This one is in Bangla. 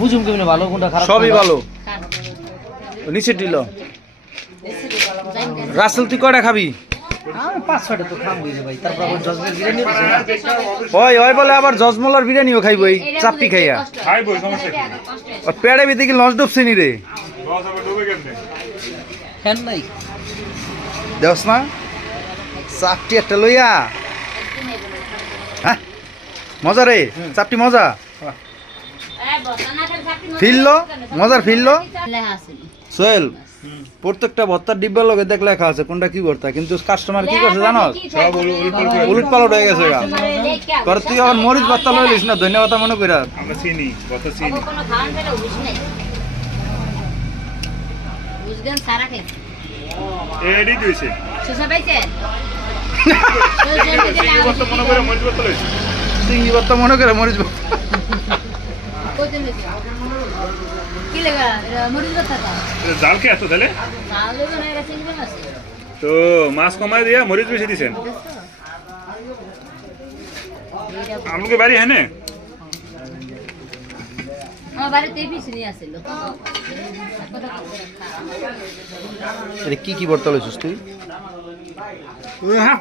বুঝুম কেমনে ভালো কোনটা খারাপ সবই ভালো নিচে দিল রাসেল তুই কয়টা খাবি আমি 5-6টা তো খাবই রে ভাই তারপর আবার জজমের বিরিয়ানি ওই ওই বলে আবার জজমলার বিরিয়ানিও খাইবো এই চাপটি খাইয়া খাইবো সমস্যা কি আর পেড়ে ভিতরে কি লঞ্চ ডুবছে নি রে বস আবার ডুবে কেমনে ফ্যান নাই দেওস না চাপটি একটা লইয়া হ্যাঁ মজা রে চাপটি মজা ফিরলো মজার ফিরলো সোহেল প্রত্যেকটা ভর্তার ডিব্বার লগে দেখ লেখা আছে কোনটা কি ভর্তা কিন্তু কাস্টমার কি করছে জানো সব উলট পালট হয়ে গেছে গা তোর তুই আবার মরিচ ভর্তা লইলিস না ধন্যবাদ মনে কইরা আমরা চিনি কত চিনি এডি দিছে কত মনে করে মরিচ কত লইছে সিঙ্গি ভর্তা মনে করে মরিচ ভর্তা জাল কে এত তাহলে তো মাছ কমায় দিয়া মরিচ বেশি দিছেন আমলকে বাড়ি হ্যাঁ না আমার বাড়িতে পিছু নিয়ে আসছিল কি কি ভর্তা লইছিস তুই হ্যাঁ